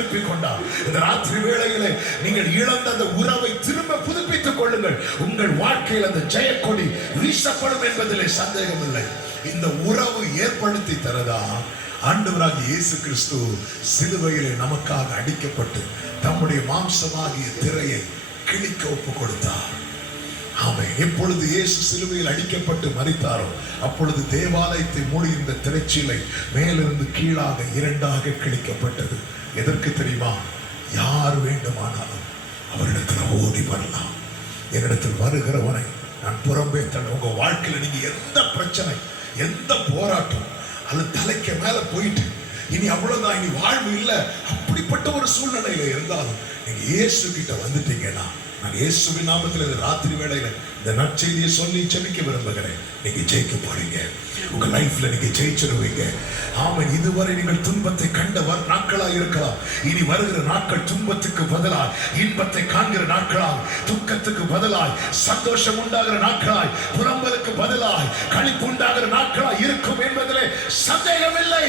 திருப்பிக் கொண்டார். இந்த ராத்திரி வேளையிலே நீங்கள் இழந்த அந்த உறவை திரும்ப புதுப்பித்துக் கொள்ளுங்கள். உங்கள் வாழ்க்கையில் அந்த ஜெயக்கொடி வீசப்படும் என்பதிலே சந்தேகம் இல்லை. இந்த உறவு ஏற்படுத்தி தரதா ஆண்டவராகிய இயேசு கிறிஸ்து சிலுவையிலே நமக்காக அடிக்கப்பட்டு தம்முடைய மாம்சமாகிய திரையை கிழிக்க ஒப்பு கொடுத்தார். ஆமென். எப்பொழுது இயேசு சிலுவையில் அடிக்கப்பட்டு மரித்தாரோ அப்பொழுது தேவாலயத்தை மூடி இந்த திரைச்சீலை மேலிருந்து கீழாக இரண்டாக கிழிக்கப்பட்டது. எதற்கு தெரியுமா? யார் வேண்டுமானாலும் அவரிடத்தில் ஓடி வரலாம். என்னிடத்தில் வருகிறவனை நான் புறம்பே தள்ள. உங்க வாழ்க்கையில நீங்க எந்த பிரச்சனை, எந்த போராட்டம் அல்லது தலைக்கு மேல போயிட்டு இனி அவ்வளவுதான், இனி வாழ்வு இல்லை, அப்படிப்பட்ட ஒரு சூழ்நிலையில இருந்தாலும் நீங்க இயேசு கிட்ட வந்துட்டீங்கன்னா, நான் இயேசுவின் நாமத்தில் ராத்திரி வேளையில இந்த நற்செய்தியை சொல்லி ஜெபிக்க விரும்புகிறேன். நீங்க ஜெயிக்க போறீங்க. உங்க லைஃப்ல நீங்க ஜெயிச்சிருவீங்க. ஆமென். இதுவரை நீங்கள் துன்பத்தை கண்ட நாட்களாக இருக்கலாம். இனி வருகிற நாட்கள் துன்பத்துக்கு பதிலாய் இன்பத்தை காண்கிற நாட்களாய், துக்கத்துக்கு பதிலாய் சந்தோஷம் உண்டாகிற நாட்களாய், புலம்பலுக்கு பதிலாய் களிப்பு உண்டாகிற நாட்களாய் இருக்கும் என்பதிலே சந்தேகம் இல்லை.